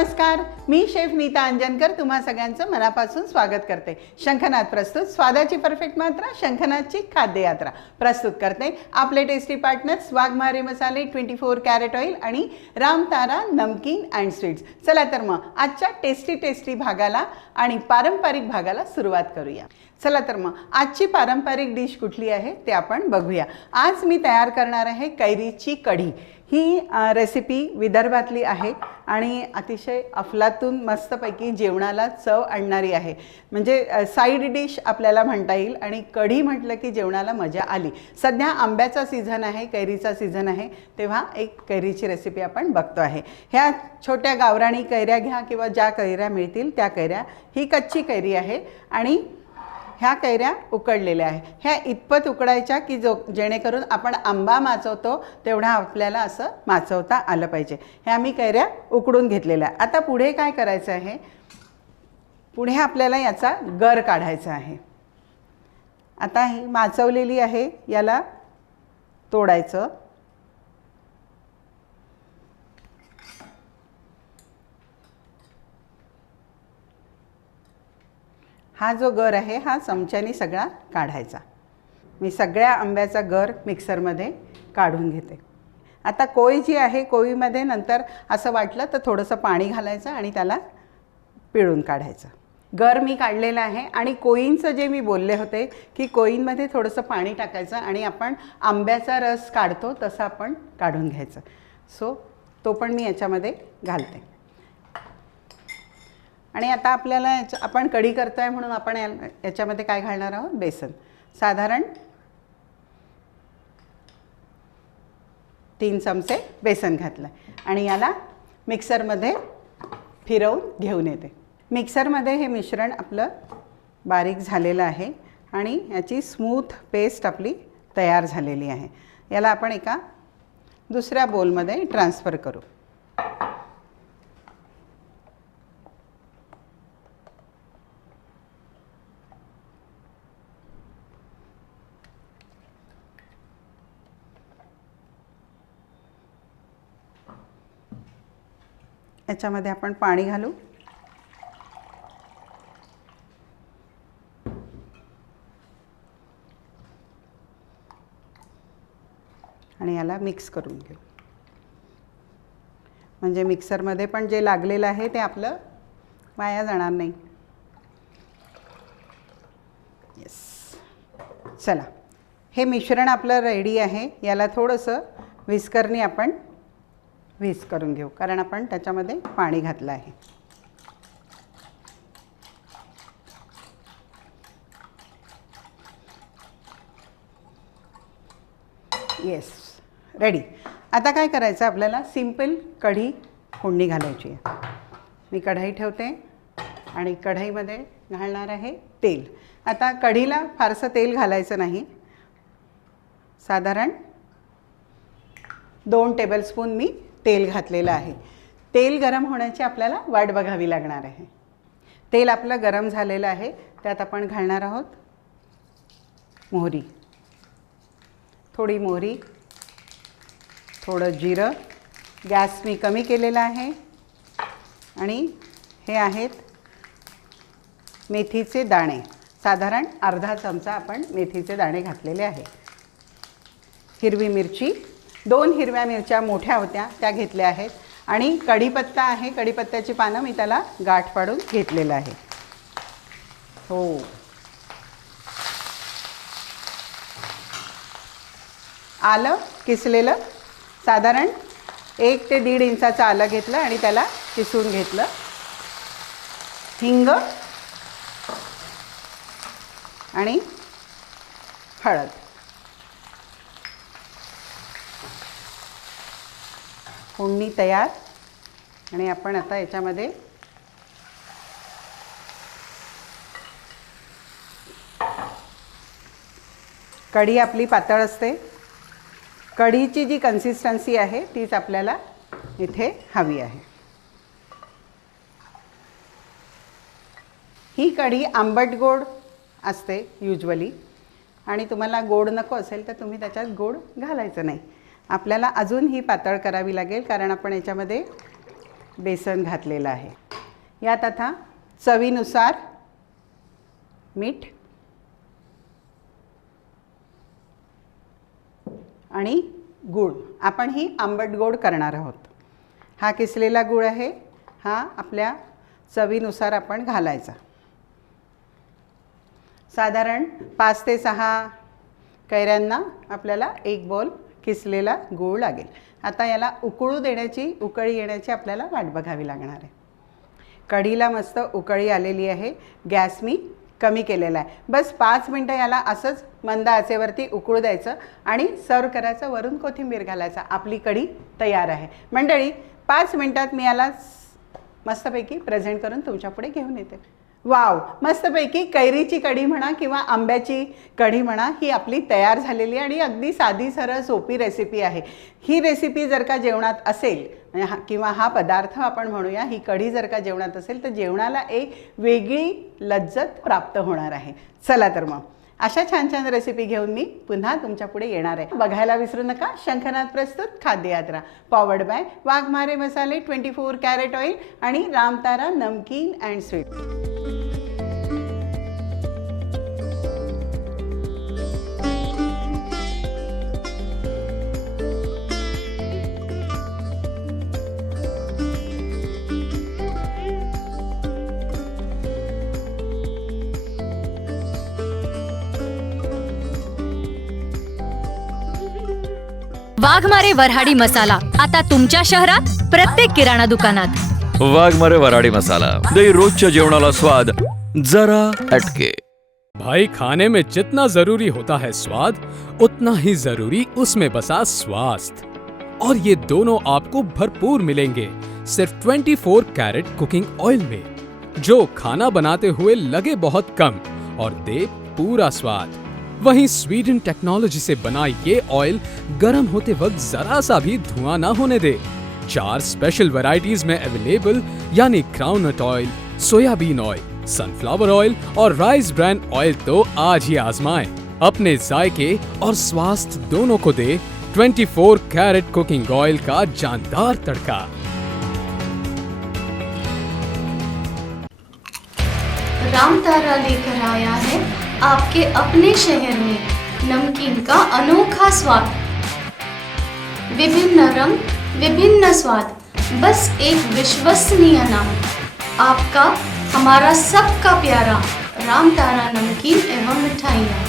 नमस्कार, मी शेफ नीता अंजनकर तुम्हा सगळ्यांचं मनापासून स्वागत करते। शंखनाद प्रस्तुत स्वादाची परफेक्ट मात्रा शंखनादची खाद्य यात्रा प्रस्तुत करते आपले टेस्टी पार्टनर्स वाघमारे मसाले 24 कॅरेट ऑइल आणि रामतारा नमकीन अँड स्वीट्स। चला तर मग आजच्या टेस्टी भागाला आणि पारंपरिक भागाला सुरुवात करूया। चला तर मग आजची पारंपरिक डिश कुठली आहे ते आपण बघूया। आज मी तयार करणार आहे कैरीची कढी। ही रेसिपी विदर्भातली आहे आणि अतिशय अफलातून मस्तपैकी जेवणाला चव आणणारी आहे। म्हणजे साइड डिश आपल्याला म्हणता येईल आणि कढी म्हटलं की जेवणाला मजा आली। सध्या आंब्याचा सीझन आहे, कैरीचा सीझन आहे, तेव्हा एक कैरीची रेसिपी आपण बघतो आहे। ह्या छोट्या गावराणी कैऱ्या घ्या किंवा ज्या कैऱ्या मिळतील त्या कैऱ्या। ही कच्ची कैरी आहे आणि ह्या कैऱ्या उकडलेल्या आहे। ह्या इतपत उकडायच्या की जेणेकरून आपण आंबा माचवतो तेवढा आपल्याला असं माचवता आलं पाहिजे। ह्या मी कैऱ्या उकडून घेतलेल्या। आता पुढे काय करायचं आहे, पुढे आपल्याला याचा गर काढायचा आहे। आता ही माचवलेली आहे, याला तोडायचं। हा जो गर आहे हा चमच्याने सगळा काढायचा। मी सगळ्या आंब्याचा गर मिक्सरमध्ये काढून घेते। आता कोई जी आहे, कोईमध्ये नंतर असं वाटलं तर थोडंसं पाणी घालायचं आणि त्याला पिळून काढायचं। गर मी काढलेला आहे आणि कोईंचं जे मी बोलले होते की कोईंमध्ये थोडंसं पाणी टाकायचं आणि आपण आंब्याचा रस काढतो तसं आपण काढून घ्यायचं। सो तो पण मी याच्यामध्ये घालते। आणि आता आपल्याला आपण कढी करतोय म्हणून आपण याच्यामध्ये काय घालणार आहोत, बेसन। साधारण 3 चमचे बेसन घातलं आणि याला मिक्सरमध्ये फिरवून घेऊन येते। मिक्सरमध्ये हे मिश्रण आपलं बारीक झालेलं आहे आणि याची स्मूथ पेस्ट आपली तयार झालेली आहे। याला आपण एका दुसऱ्या बोलमध्ये ट्रान्सफर करू। याच्यामध्ये आपण पाणी घालू आणि याला मिक्स करून घेऊ। म्हणजे मिक्सरमध्ये पण जे लागलेलं आहे ते आपलं वाया जाणार नाही। येस, चला हे मिश्रण आपलं रेडी आहे। याला थोडंसं व्हिस्करने आपण व्हिस्क करून घेऊ कारण आपण त्याच्यामध्ये पाणी घातलं आहे। Yes, ready. आता काय करायचं, आपल्याला सिंपल कढी फोडणी घालायची आहे। मी कढई ठेवते आणि कढईमध्ये घालणार आहे तेल। आता कढीला फारसं तेल घालायचं नाही, साधारण 2 टेबलस्पून मी तेल घातलेलं आहे। तेल गरम होण्याची आपल्याला वाट बघावी लागणार आहे। तेल आपलं गरम झालेलं आहे, त्यात आपण घालणार आहोत मोहरी। थोडी मोहरी, थोडं जिरं। गॅस मी कमी केलेला आहे आणि हे आहेत मेथीचे दाणे। साधारण अर्धा चमचा आपण मेथीचे दाणे घातलेले आहे। हिरवी मिरची, 2 हिरव्या मिरच्या मोठ्या होत्या त्या घेतल्या आहेत आणि कढीपत्ता आहे, कढीपत्त्याची पानं मी त्याला गाठ पाडून घेतलेलं आहे। हो, आलं किसलेलं, साधारण 1 ते 1.5 इंचाचं आलं घेतलं आणि त्याला किसून घेतलं। हिंग आणि हळद। फोडणी तयार आणि आपण आता याच्यामध्ये कढी आपली पातळ असते। कढीची जी कन्सिस्टन्सी आहे तीच आपल्याला इथे हवी आहे। ही कढी आंबट गोड असते यूजुअली आणि तुम्हाला गोड नको असेल तर तुम्ही त्याच्यात गोड घालायचं नाही। आपल्याला अजून ही पातळ करावी लागेल कारण आपण याच्यामध्ये बेसन घातलेलं आहे. यात आता चवीनुसार मीठ आणि गूळ. आपण ही आंबट गोड करणार आहोत. हा किसलेला गूळ आहे, हा आपल्या चवीनुसार आपण घालायचा. साधारण 5 ते 6 कैऱ्यांना आपल्याला 1 बोल किसलेला गूळ लागेल. आता याला उकळी येण्याची आपल्याला वाट बघावी लागणार आहे. कढीला मस्त उकळी आलेली आहे. गॅस मी कमी केलेला आहे. बस 5 मिनटं याला असंच मंद आचेवरती उकळू द्यायचं आणि सर्व करायचं. वरून कोथिंबीर घालायचा. आपली कढी तयार आहे. मंडळी, 5 मिनटात मी याला मस्तपैकी प्रेझेंट करून तुमच्यापुढे घेऊन येते. वाव, मस्तपैकी कैरीची कढी म्हणा किंवा आंब्याची कढी म्हणा, ही आपली तयार झालेली आणि अगदी साधी सरळ सोपी रेसिपी आहे. ही रेसिपी जर का जेवणात असेल किंवा हा पदार्थ आपण म्हणूया, ही कढी जर का जेवणात असेल तर जेवणाला एक वेगळी लज्जत प्राप्त होणार आहे. चला तर मग अशा छान छान रेसिपी घेऊन मी पुन्हा तुमच्या पुढे येणार आहे. बघायला विसरू नका शंखनाद प्रस्तुत खाद्ययात्रा, पॉवर्ड बाय वाघमारे मसाले, 24 कॅरेट ऑइल आणि रामतारा नमकीन अँड स्वीट. वाघमारे वऱ्हाडी मसाला आता तुमच्या शहरात प्रत्येक किराणा दुकानात. वाघमारे वऱ्हाडी मसाला दे रोजच्या जेवणाला स्वाद जरा हटके. भाई, खाने में जितना जरूरी होता है स्वाद, उतना ही जरूरी उसमें बसा स्वास्थ्य, और ये दोनों आपको भरपूर मिलेंगे सिर्फ 24 कैरेट कुकिंग ऑयल में, जो खाना बनाते हुए लगे बहुत कम और दे पूरा स्वाद. वहीं स्वीडन टेक्नोलॉजी से बना ये ऑयल गर्म होते वक्त जरा सा भी धुआं ना होने दे. 4 स्पेशल वैरायटीज में अवेलेबल, यानी groundnut oil, soybean oil, sunflower oil और राइस ब्रांड ऑयल. तो आज ही आजमाएं. अपने जायके और स्वास्थ्य दोनों को दे 24 कैरेट कुकिंग ऑयल का जानदार तड़का. रामतारा लेकर आया है आपके अपने शहर में नमकीन का अनोखा स्वाद. विभिन्न रंग, विभिन्न स्वाद, बस एक विश्वसनीय नाम. आपका, हमारा सबका प्यारा रामतारा नमकीन एवं मिठाइयाँ.